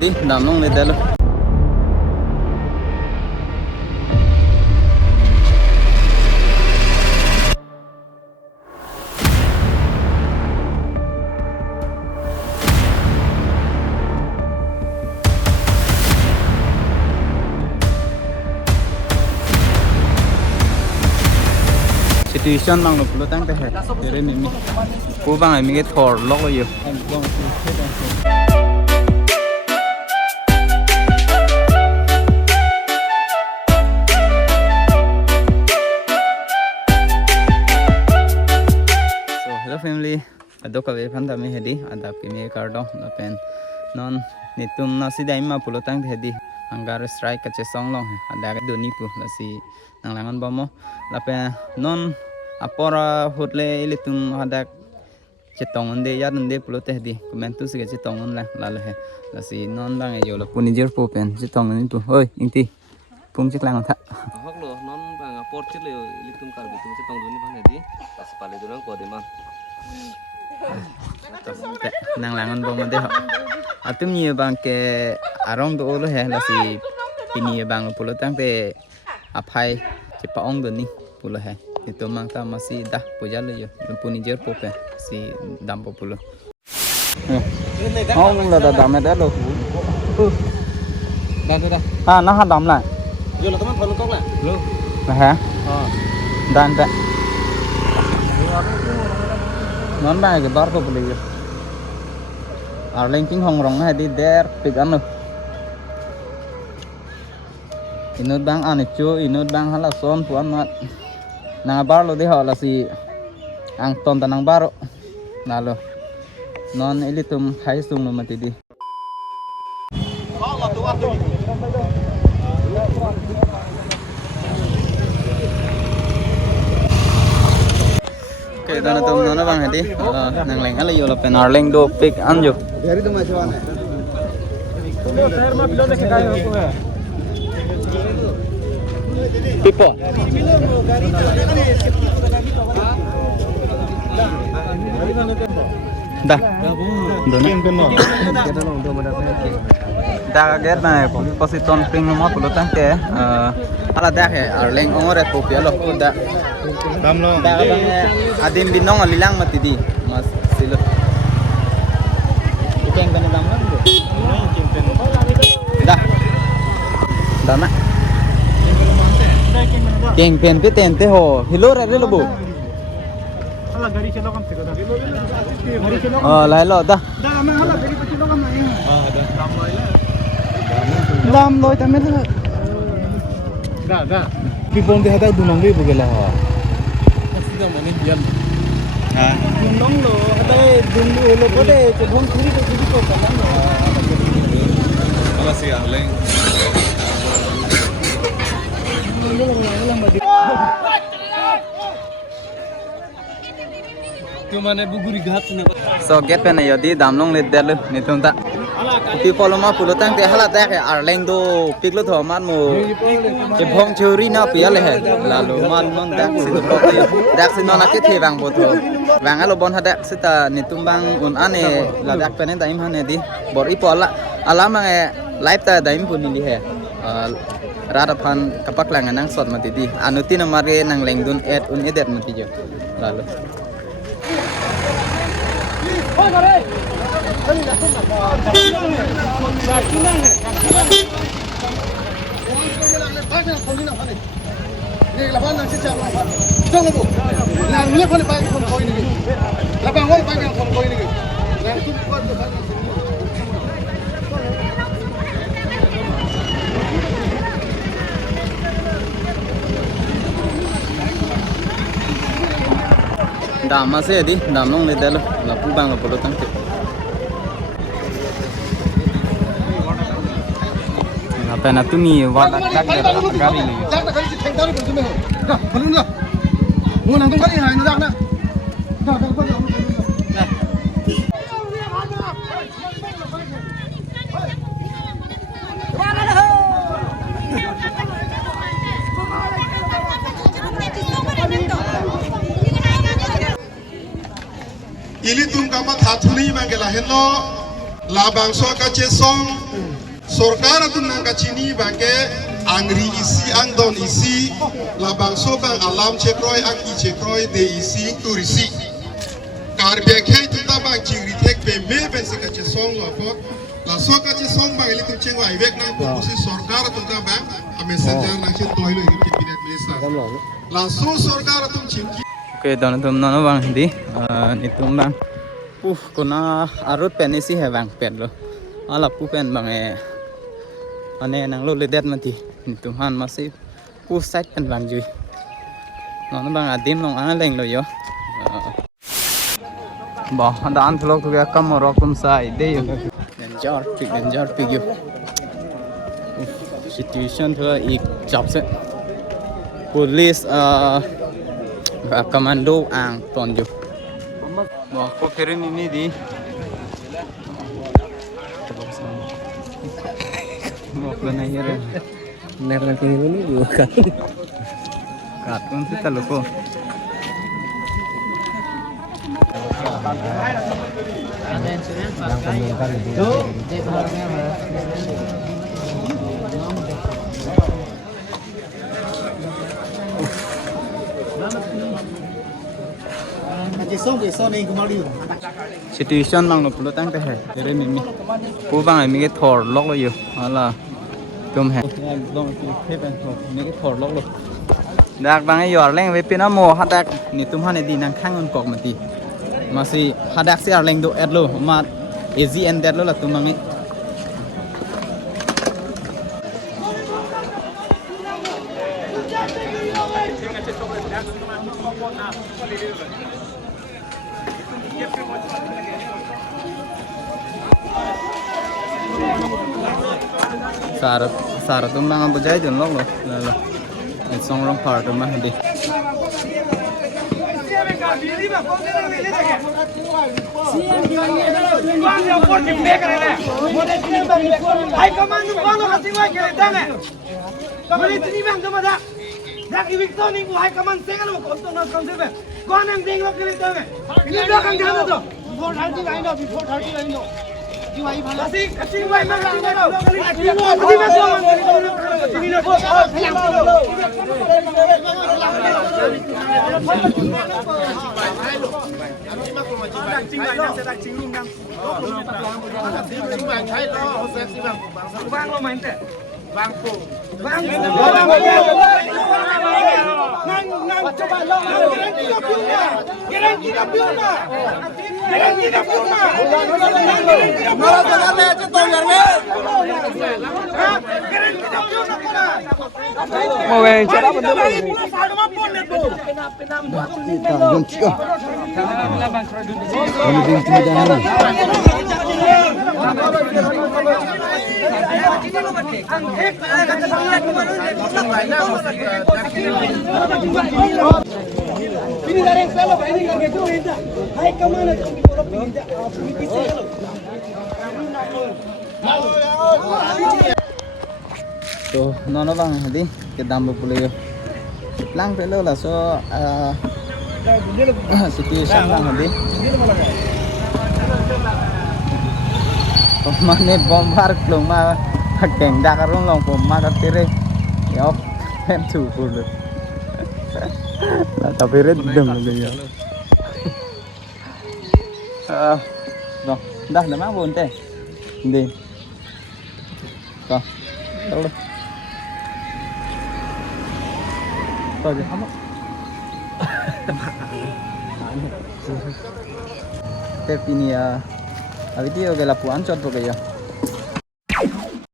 đi nằm luôn lên đây luôn situation bang lo tang te hai tere mimi ko bang ai mi ke thor lok lo yo so hello family ado ka ve phan da me hedi adap ke me kar do na pen non nitum na si dai ma pulo tang te hedi anggar strike ka che song long ada ka do ni pu la si nang langan ba mo la pen non apora hotle ilitum hadak chetong ande yad ande pulote di komentu sige chetong on la la he la si non bang e yo la punijer po pen chetong ni tu oi inti pung chik lang tha hok lo non bang apor chit le ilitum kar bitum chetong doni bhan di pas pale durang ko de man nang langan bo made ha atum ni bang ke arong do lo he la si pini bang pulotang te aphai chepaong doni pulo he itu mangta masih dah puja lo yo puni jer pope si dam populo oh nung da dam da lo dah ah nah dam la yo lo teman phone kok la lo nah ha dan ta non ba ke bar ko pulo yo arlengking hong rong ha di der pigan lo inut bang anichu inut bang hala son puan mat nang bar lo de ho la si ang ton tanang baro nalo non ilitum khai sung no mati di ke dana tum nona bang hadi nang leng ala yo la penar leng do pick anjo dari tu macam mana tayar ma bilo dekhe kai ho hai Pipo. Dah. Dah get na positon pring mo pulo tang te ala dah he arleng ongore ko pialo da damlo da adim binong alilang mati di mas silo ikeng kan damlo dah dana Keng pen pe tente ho hilo re le bu hala gari chalo kam theko da lai lo da ma hala gari pe chalo kam nahi lam loi ta me da ki bom de hada dunong le bugela ha sida mane yan ha dunong lo hada dunlu lo bode chebon khuri ko kalam hala si aleng so get pe na yodi damlong le del ni tum ta pi poloma pulotang te hala ta ke arleng do piklo tho man mo che phong churi na pi ale he la lo man non dak si do ko dak si non ake the bang bo tho bang alo bon hadak sita ni tum bang un ane la dak pe ne daim hane di bor i pola ala mang e live ta daim pun ni he rada pan kapak lang nang sot mati di anuti na mare nang lengdun et un edet mati jo lalu dam masih di dam nong le dalo la pu bang la polo tang te apa na tumi wadak dak gari ni dak gari theng taru kun tume na phulun na mo nang tong gari hai na dak na Ili tum kamat hathuni mangela hello labang so ka song sorkar tu nang ka chini bangke angri isi ang don isi labang so bang alam chekroi ang I chekroi de isi turisi karbe khai tu ta bang chingri thek be me ben se ka song lo pot la so ka song bang eli tu chengwa ivek nang po si sorkar tu ta bang a messenger nang chen toilo ni cabinet minister la so sorkar tu chingki oke don tum nono bang di ni tum bang kona arut pen isi he bang pen lo ala pen bang ane nang lo ledet mati ni tum han masih site pen bang jui nono bang adim long ana leng lo yo bah ada an thlok tu kam rokum sai de yo danger pig yo situation thla ik job se police commando ang ton yo bah ko ferin ini di mo plana yere Nera ini bukan. katun kita loko situation mang no pulo tang te hai tere mi pu bang ai mi ke thor lok lo yo ala tum hai dong pe ben thor mi ke thor lok lo dak bang ai yor leng ve pina mo hadak ni tum han di nang khang on kok mati masih hadak si ar leng do ad lo ma easy and that lo la tum mang sar tum bang am bujai jon lok lo la ni song rong par tum ma di tuh nono bang hadi ke dambu pula yo lang pelo lah so situation bang hadi pemane bombar klong ma keng dakarung long pom ma katire yo pen tu pula tapi red dum lagi ya rồi dah dah mang buồn thế đi rồi đâu rồi rồi gì không tapi ini video ke lapuan cot pokoknya